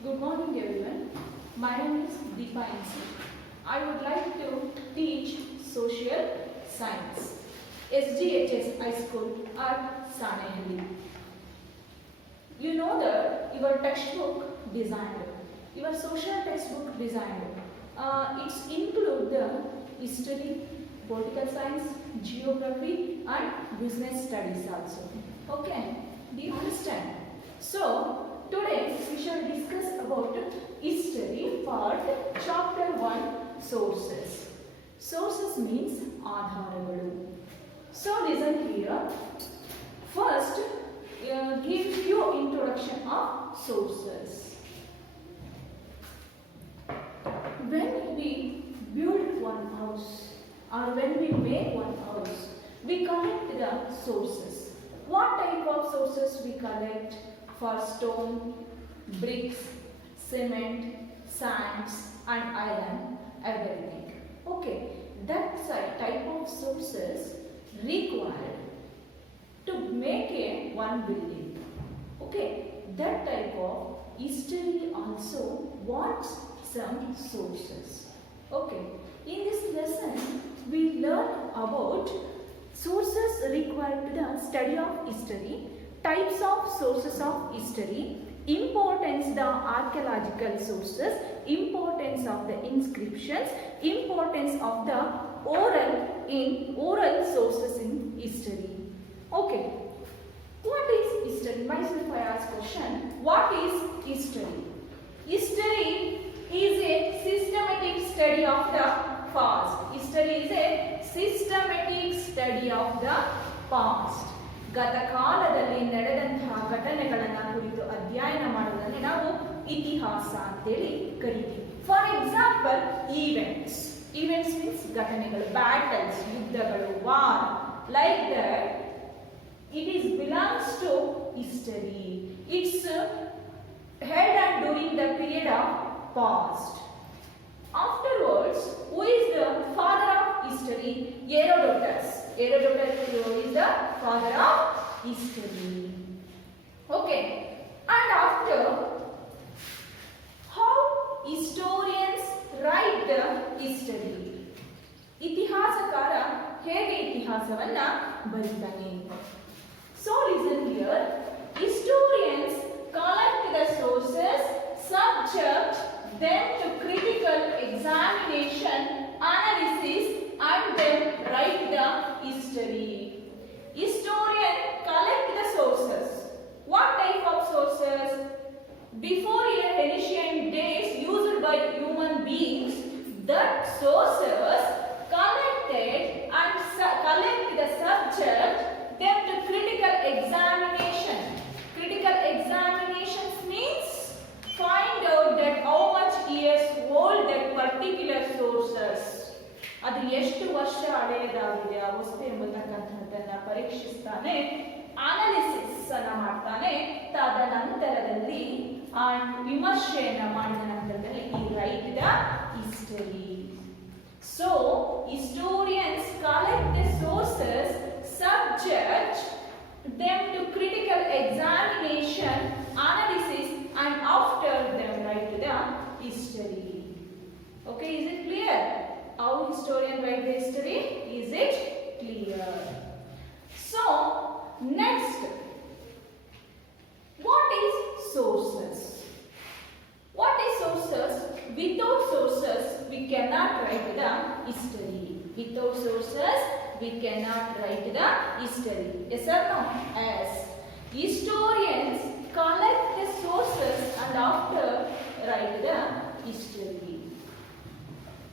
Good morning everyone. My name is Deepa NC. I would like to teach social science. SGHS High School at Sanehalli. You know that your textbook designer, your social textbook designer, it's include the history, political science, geography and business studies also. Okay, do you understand? So, today we shall discuss about history part chapter 1 sources. Sources means ಆಧಾರಗಳು. So listen here. First, give you introduction of sources. When we build one house or when we make one house, we collect the sources. What type of sources we collect? For stone, bricks, cement, sands and iron, everything. Okay, that's a type of sources required to make a one building. Okay, that type of history also wants some sources. Okay, in this lesson we learn about sources required to the study of history, types of sources of history, importance the archaeological sources, importance of the inscriptions, importance of the oral sources in history. Okay, what is history? Myself I ask question, what is history? History is a systematic study of the past. History is a systematic study of the past. ಗತಕಾಲದಲ್ಲಿ ನಡೆದಂತಹ ಘಟನೆಗಳನ್ನು ಕುರಿತು ಅಧ್ಯಯನ ಮಾಡೋದನ್ನೇ ನಾವು ಇತಿಹಾಸ ಅಂತೇಳಿ ಕರಿತೀವಿ. For example events. Events means ಘಟನೆಗಳು, battles, ಯುದ್ಧಗಳು, war, like that it is belongs to history. It's held on during the period of past. Afterwards, who is the father of history? Herodotus. Herodotus is the father of history. Okay. And after, how historians write the history? ಇತಿಹಾಸಕಾರ ಹೇಗೆ ಇತಿಹಾಸವನ್ನ ಬರೀತಾನೆ? So listen here. Historians collect the sources, subject them to critical examination, analysis and then write the history. Historian collect the sources. What type of sources? Before in ancient days used by human beings, that sources collected and collect the subject them to critical examination. Critical examinations means find out that how much years old that particular sources, ಅದು ಎಷ್ಟು ವರ್ಷ ಹಳೆಯದಾಗಿದೆ ಆ ವಸ್ತು ಎಂಬತಕ್ಕಂಥದ್ದನ್ನ ಪರೀಕ್ಷಿಸ್ತಾನೆ, analysis ಅನ್ನ ಮಾಡ್ತಾನೆ. ತದನಂತರದಲ್ಲಿ ವಿಮರ್ಶೆಯನ್ನ ಮಾಡಿದ ನಂತರದಲ್ಲಿ ಈ right the history. So historians collect the sources, subject them to critical examination, analysis and after them write the history. Okay, is it clear? How historian write the history? Is it clear? So, next, what is sources? What is sources? Without sources, we cannot write the history. Without sources, we cannot write the history. Yes or no? Yes. Historians collect the sources and after write the history.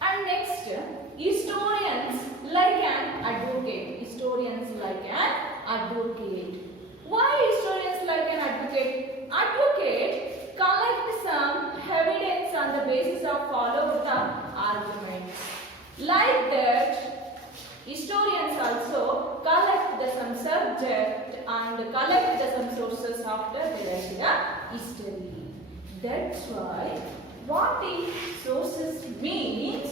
And next, historians like an advocate. Historians like an advocate. Why historians like an advocate? Advocate collect some evidence on the basis of follow the arguments. Like that, historians also collect some subject and collect some sources after they write the history. That's why what is sources means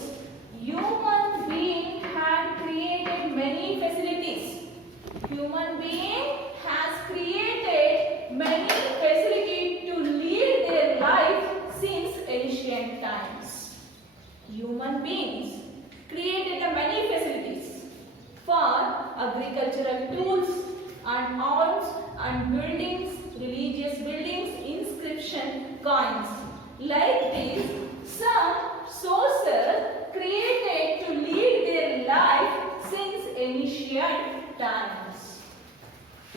human being had created many facilities. Human being has created many facilities to lead their life beings created many facilities for agricultural tools and arms and buildings, religious buildings, inscription, coins. Like this, some sources created to lead their life since ancient times.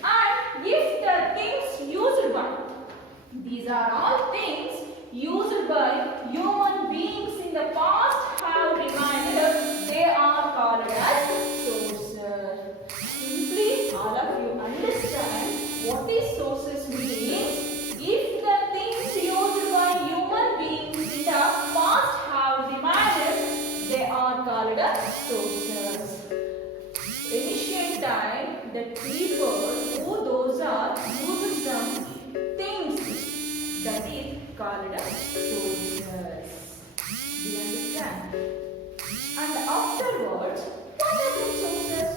And if the things used by, these are all things used by human beings in the past have remained, they are called as sources. Simply, all of you understand what is sources means. If the things used by human beings in the past have remained, they are called as sources. Ancient time, the people who those are used some things, that is called as sources. Do you understand? And afterwards, what are the sources?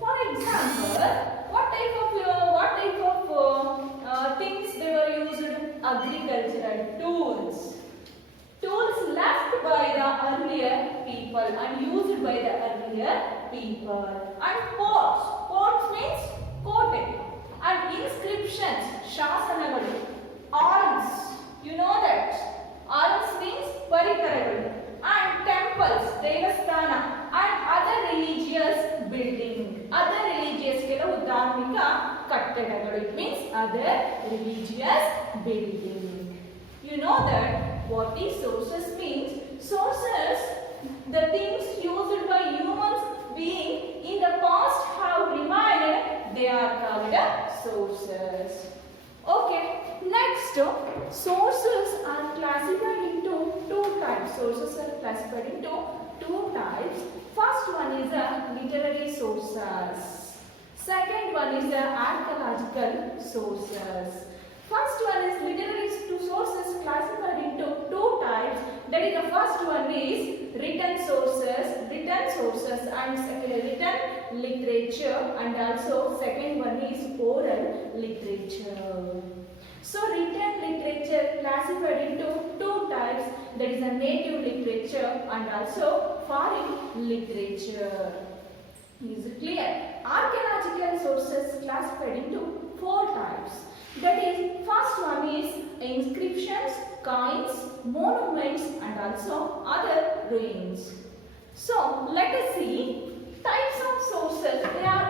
For example, what type of things they were used? Agricultural tools. Tools left by the earlier people and used by the earlier people. And pots. Pots means coated. And inscriptions, shasanagalu. Arms. You know that. Arms means parikaragal. And temples, devasthana. And other religious building. Other religious ಕೆಲವು ಧಾರ್ಮಿಕ ಕಟ್ಟಡಗಳು. It means other religious building. You know that what is sources means? Sources, the things used by humans being in the past have remained, they are called sources. Okay, next, sources are classified into two types. Sources are classified into two types. First one is the literary sources. Second one is the archaeological sources. First one is literary sources classified into two types. That is, the first one is written sources and written literature, and also second one is oral literature. So written literature classified into two types. That is a native literature and also foreign literature. Is it clear? Archaeological sources classified into four types. That is, first one is inscriptions, coins, monuments, and also other ruins. So let us see types of sources. There are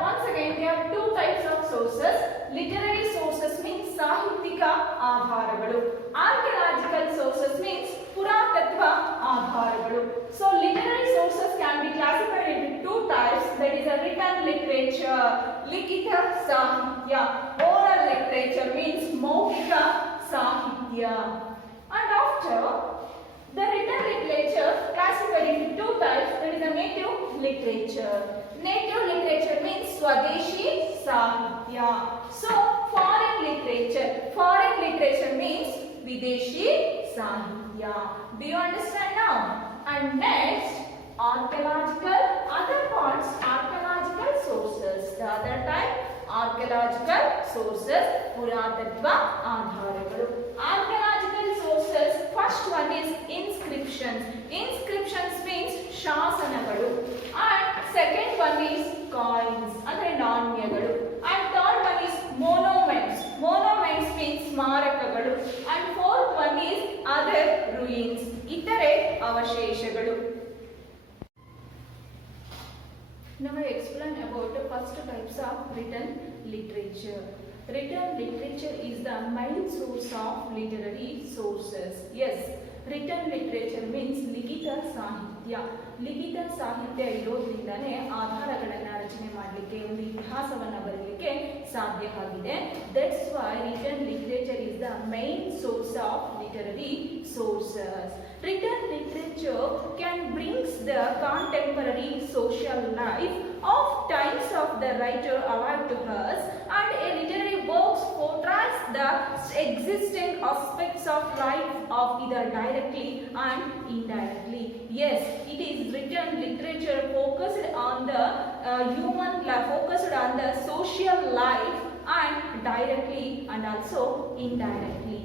two types of sources. Literary sources means sahityika ಆಧಾರಗಳು. Archaeological sources means ಪುರಾತತ್ವ ಆಧಾರಗಳು. So literary sources can be classified into two types. That is a written literature, likita sahitya. Oral literature means ಮೌಖಿಕ ಸಾಹಿತ್ಯ. And after the written literature classified into two types. That is a native literature. Native literature means Swadeshi Sahitya. So foreign literature means Videshi Sahitya. Do you understand now? And next, archaeological sources. The other type, archaeological sources, ಪುರಾತತ್ವ ಆಧಾರಗಳು. Archaeological sources, first one is inscriptions. Inscriptions means ಶಾಸನಗಳು. And second one is coins, ಅಂದರೆ ನಾಣ್ಯಗಳು. And third one is monuments. Monuments means ಸ್ಮಾರಕಗಳು. And fourth one is other ruins, ಇತರೆ ಅವಶೇಷಗಳು. Now I explain about the first types of written literature. Written literature is the main source of literary sources. Yes, written literature means ಲಿಖಿತ ಸಾಹಿತ್ಯ. ಲಿಖಿತ ಸಾಹಿತ್ಯ ಇರೋದ್ರಿಂದನೇ ಆಧಾರಗಳನ್ನು ರಚನೆ ಮಾಡಲಿಕ್ಕೆ, ಒಂದು ಇತಿಹಾಸವನ್ನು ಬರೆಯಲಿಕ್ಕೆ ಸಾಧ್ಯ ಆಗಿದೆ. That's why written literature is the main source of literary sources. Written literature can brings the contemporary social life of times of the writer alive to us, and a literary works portrays the existing aspects of life of either directly and indirectly. Yes, it is written literature focused on the human life, focused on the social life, and directly and also indirectly.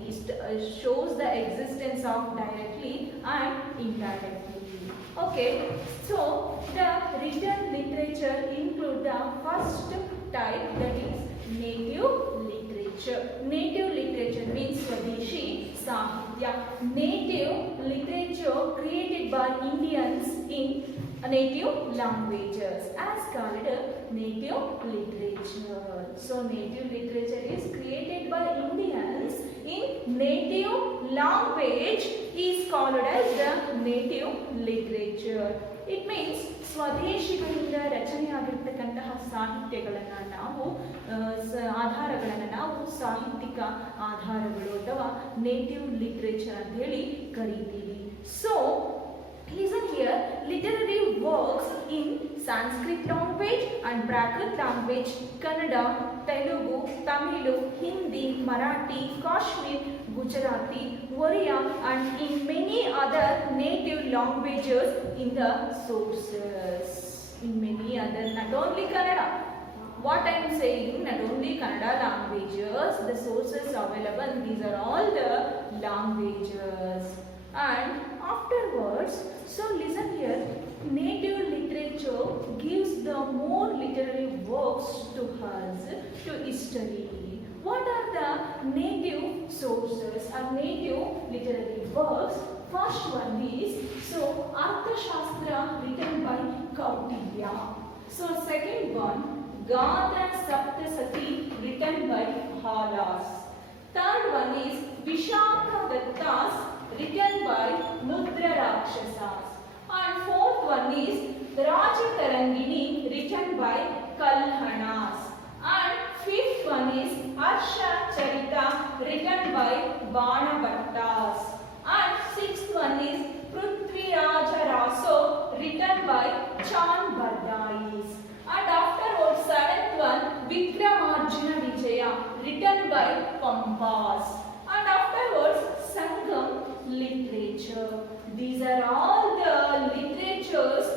It shows the existence of directly and indirectly. Okay, so the written literature include the first type, that is native literature. Native literature means Swadeshi Sahitya. Native literature created by Indians in native languages as called native literature. So native literature is created by Indians in native language is called as the native literature. It means ಸ್ವದೇಶಿಗಳಿಂದ ರಚನೆಯಾಗಿರ್ತಕ್ಕಂತಹ ಸಾಹಿತ್ಯಗಳನ್ನು ನಾವು ಆಧಾರಗಳನ್ನು ನಾವು ಸಾಹಿತ್ಯಿಕ ಆಧಾರಗಳು ಅಥವಾ native literature ಅಂತ ಹೇಳಿ ಕರೀತೀವಿ. So listen here, literary works in Sanskrit language and Prakrit language, Kannada, Telugu, Tamil, Hindi, Marathi, Kashmir, Gujarati, Oriya and in many other native languages in the sources. In many other, not only Kannada. What I am saying, not only Kannada languages, the sources available, these are all the languages. And afterwards, so listen here, native literature gives the more literary works to us, to history. What are the native sources or native literary works? First one is, so Arthashastra written by Kautilya. So second one, Gada Saptasati written by Halas. Third one is Vishaka Dattas written by Mudra Rakshasas. And fourth one is Rajatarangini written by Kalhanas. And fifth one is Harsha Charita written by Banabhattas. And sixth one is Prithviraj Raso written by Chan Bardais. And afterwards seventh one Vikramarjuna Vijaya written by Pampas. And afterwards Sangam literature. These are all the literatures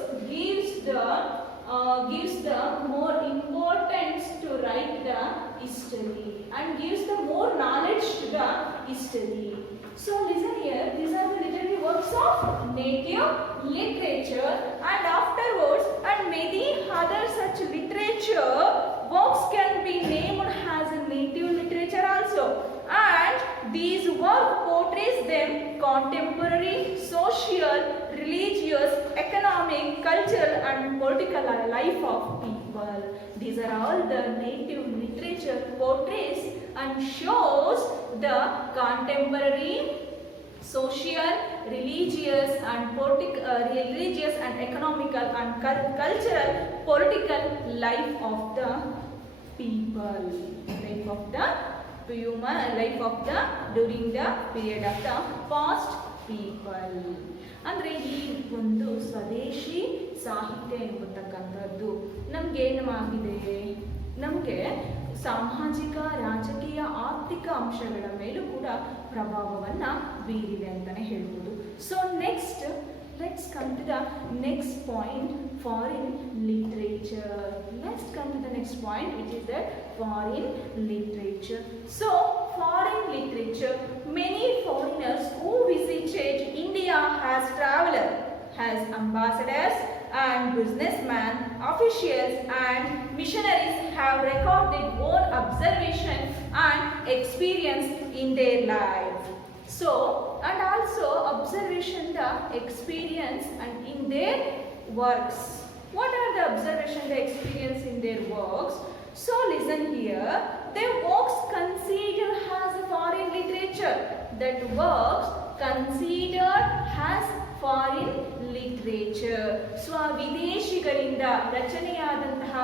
gives the more importance to write the history and gives the more knowledge to the history. So listen here, these are the literary works of native literature, and afterwards and many other such literature works can be named as a native literature also. And these work portrays them contemporary, social, religious, economic, cultural and political life of people. These are all the native literature portrays and shows the contemporary, social, religious and economical and cultural, political life of the people, life of the during the period of the past people. ಅಂದರೆ ಈ ಒಂದು ಸ್ವದೇಶಿ ಸಾಹಿತ್ಯ ಎಂಬತಕ್ಕಂಥದ್ದು ನಮಗೇನಾಗಿದೆ, ನಮಗೆ ಸಾಮಾಜಿಕ, ರಾಜಕೀಯ, ಆರ್ಥಿಕ ಅಂಶಗಳ ಮೇಲೂ ಕೂಡ ಪ್ರಭಾವವನ್ನು ಬೀರಿದೆ ಅಂತಲೇ ಹೇಳ್ಬೋದು. So next, let's come to the next point, foreign literature. Let's come to the next point, which is that foreign literature. So foreign literature, many foreigners who visited India as traveler, as ambassadors and businessmen, officials and missionaries have recorded their own observation and experience in their life. So, and also observation the experience and in their works. What are the observation, the experience in their works? So listen here, their works considered as foreign literature. That works considered as foreign literature. ವಿದೇಶಿಗಳಿಂದ ರಚನೆಯಾದಂತಹ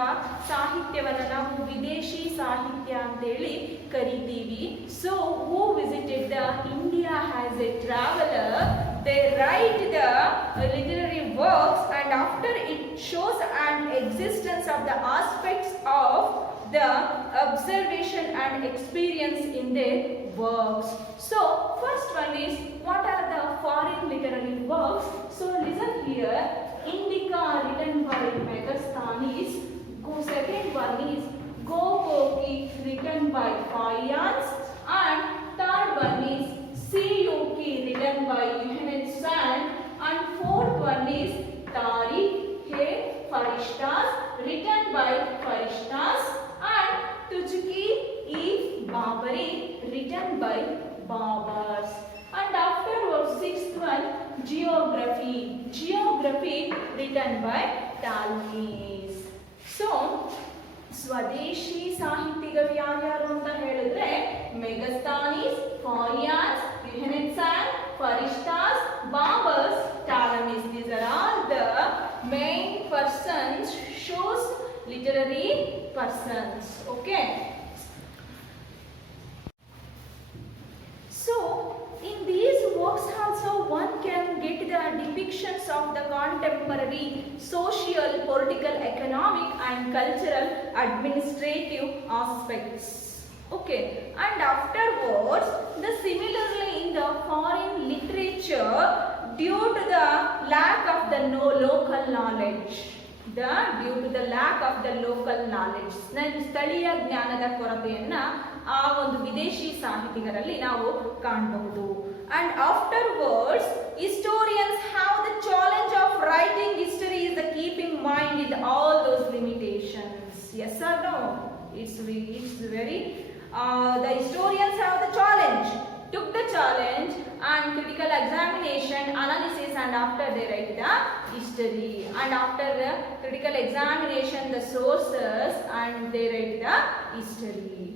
ಸಾಹಿತ್ಯವನ್ನು ನಾವು ವಿದೇಶಿ ಸಾಹಿತ್ಯ ಅಂತೇಳಿ ಕರಿತೀವಿ. So who visited the India as A traveller, they write the literary works and after it shows an existence of the aspects of the observation and experience in their works. So first one is, what are the foreign literary works? So listen here, Indica written by Megasthenes. Second one is Gokoki written by Fayans, and third one is Siyuki written by Yohanan Sand, and fourth one is Farishtas, written by Farishtas, and Tujki-e Babari, written by Babars. And afterwards, sixth one, Geography. Geography, written by Ptolemies. So, ಸ್ವದೇಶಿ ಸಾಹಿತಿಗಳು ಯಾರ್ಯಾರು ಅಂತ ಹೇಳಿದ್ರೆ ಮೆಗಸ್ತಾನೀಸ್, ಫಾಹಿಯಾನ್ಸ್, ಯುಹೆನೆಟ್ಸಾನ್, ಫರಿಷ್ಟಾಸ್, ಬಾಬರ್ಸ್, ಟಾಲಮೀಸ್. These are all the main persons, shows literary persons. Okay. So, in these works also one can get the depictions of the contemporary social, political, economic and cultural administrative aspects. Okay, and afterwards similarly in the foreign literature, due to the lack of the local knowledge, due to the lack of the local knowledge, ಸ್ಥಳೀಯ ಜ್ಞಾನದ ಕೊರತೆಯನ್ನ ಆ ಒಂದು ವಿದೇಶಿ ಸಾಹಿತಿಗರಲ್ಲಿ ನಾವು ಕಾಣಬಹುದು. And afterwards, historians have the challenge of writing history is the keeping mind with all those limitations. Yes or no? It's very the historians have the challenge, took the challenge and critical examination, analysis, and after they write the history, and after the critical examination the sources and they write the history.